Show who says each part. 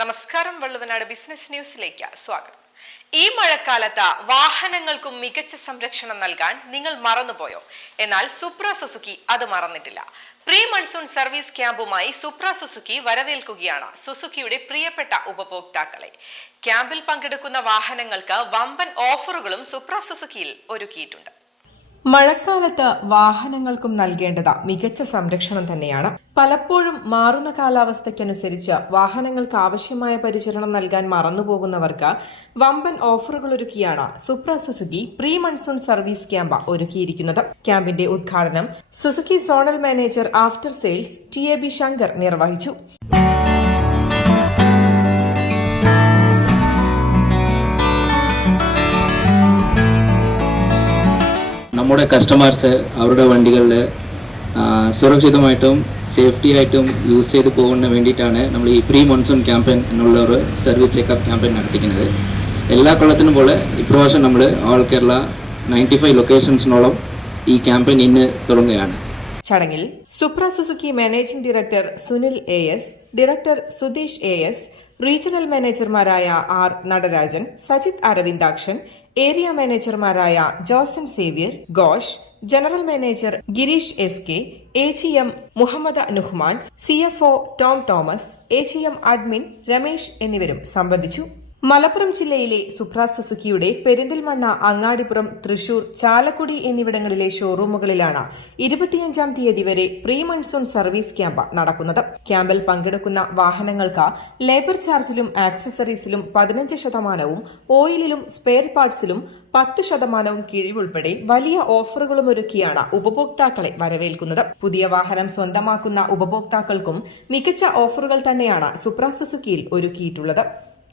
Speaker 1: നമസ്കാരം വള്ളുവനാട് ബിസിനസ് ന്യൂസിലേക്ക് സ്വാഗതം. ഈ മഴക്കാലത്ത് വാഹനങ്ങൾക്കും മികച്ച സംരക്ഷണം നൽകാൻ നിങ്ങൾ മറന്നുപോയോ? എന്നാൽ സുപ്ര സുസുക്കി അത് മറന്നിട്ടില്ല. പ്രീ മൺസൂൺ സർവീസ് ക്യാമ്പുമായി സുപ്ര സുസുക്കി വരവേൽക്കുകയാണ് സുസുക്കിയുടെ പ്രിയപ്പെട്ട ഉപഭോക്താക്കളെ. ക്യാമ്പിൽ പങ്കെടുക്കുന്ന വാഹനങ്ങൾക്ക് വമ്പൻ ഓഫറുകളും സുപ്ര സുസുക്കിയിൽ ഒരുക്കിയിട്ടുണ്ട്. മഴക്കാലത്ത് വാഹനങ്ങൾക്കും നൽകേണ്ടത് മികച്ച സംരക്ഷണം തന്നെയാണ്. പലപ്പോഴും മാറുന്ന കാലാവസ്ഥയ്ക്കനുസരിച്ച് വാഹനങ്ങൾക്ക് ആവശ്യമായ പരിചരണം നൽകാൻ മറന്നുപോകുന്നവർക്ക് വമ്പൻ ഓഫറുകൾ ഒരുക്കിയാണ് Supra Suzuki pre monsoon service camp ഒരുക്കിയിരിക്കുന്നത്. ക്യാമ്പിന്റെ ഉദ്ഘാടനം Suzuki zonal manager after sales T A B Shankar നിർവഹിച്ചു.
Speaker 2: നമ്മുടെ കസ്റ്റമേഴ്സ് അവരുടെ വണ്ടികളിൽ സുരക്ഷിതമായിട്ടും സേഫ്റ്റി ആയിട്ടും യൂസ് ചെയ്ത് പോകുന്നതിന് വേണ്ടിയിട്ടാണ് നമ്മൾ ഈ പ്രീ മൺസൂൺ ക്യാമ്പയിൻ എന്നുള്ള ഒരു സർവീസ് ചെക്കപ്പ് ക്യാമ്പയിൻ നടത്തിക്കുന്നത്. എല്ലാ കൊള്ളത്തിനും പോലെ ഇപ്രാവശ്യം നമ്മൾ ഓൾ കേരള നയന്റി ഫൈവ് ലൊക്കേഷൻസിനോളം ഈ ക്യാമ്പയിൻ ഇന്ന് തുടങ്ങുകയാണ്.
Speaker 1: ചടങ്ങിൽ Supra Suzuki managing director Sunil A S director Sudheesh A S regional മാനേജർമാരായ R Natarajan Sajith Aravindakshan area മാനേജർമാരായ Joson Xavier gosh general manager Girish S K A G M Muhammad Nuhman C F O Tom Thomas A G M admin Ramesh എന്നിവരും സംബന്ധിച്ചു. മലപ്പുറം ജില്ലയിലെ സുപ്ര സുസുക്കിയുടെ പെരിന്തൽമണ്ണ അങ്ങാടിപ്പുറം തൃശൂർ ചാലക്കുടി എന്നിവിടങ്ങളിലെ ഷോറൂമുകളിലാണ് ഇരുപത്തിയഞ്ചാം തീയതി വരെ pre monsoon service camp നടക്കുന്നത്. ക്യാമ്പിൽ പങ്കെടുക്കുന്ന വാഹനങ്ങൾക്ക് ലേബർ ചാർജിലും ആക്സസറീസിലും പതിനഞ്ച് ശതമാനവും ഓയിലിലും സ്പെയർ പാർട്സിലും പത്ത് ശതമാനവും കിഴിവുൾപ്പെടെ വലിയ ഓഫറുകളും ഒരുക്കിയാണ് ഉപഭോക്താക്കളെ വരവേൽക്കുന്നത്. പുതിയ വാഹനം സ്വന്തമാക്കുന്ന ഉപഭോക്താക്കൾക്കും മികച്ച ഓഫറുകൾ തന്നെയാണ് സുപ്ര സുസുക്കിയിൽ ഒരുക്കിയിട്ടുള്ളത്.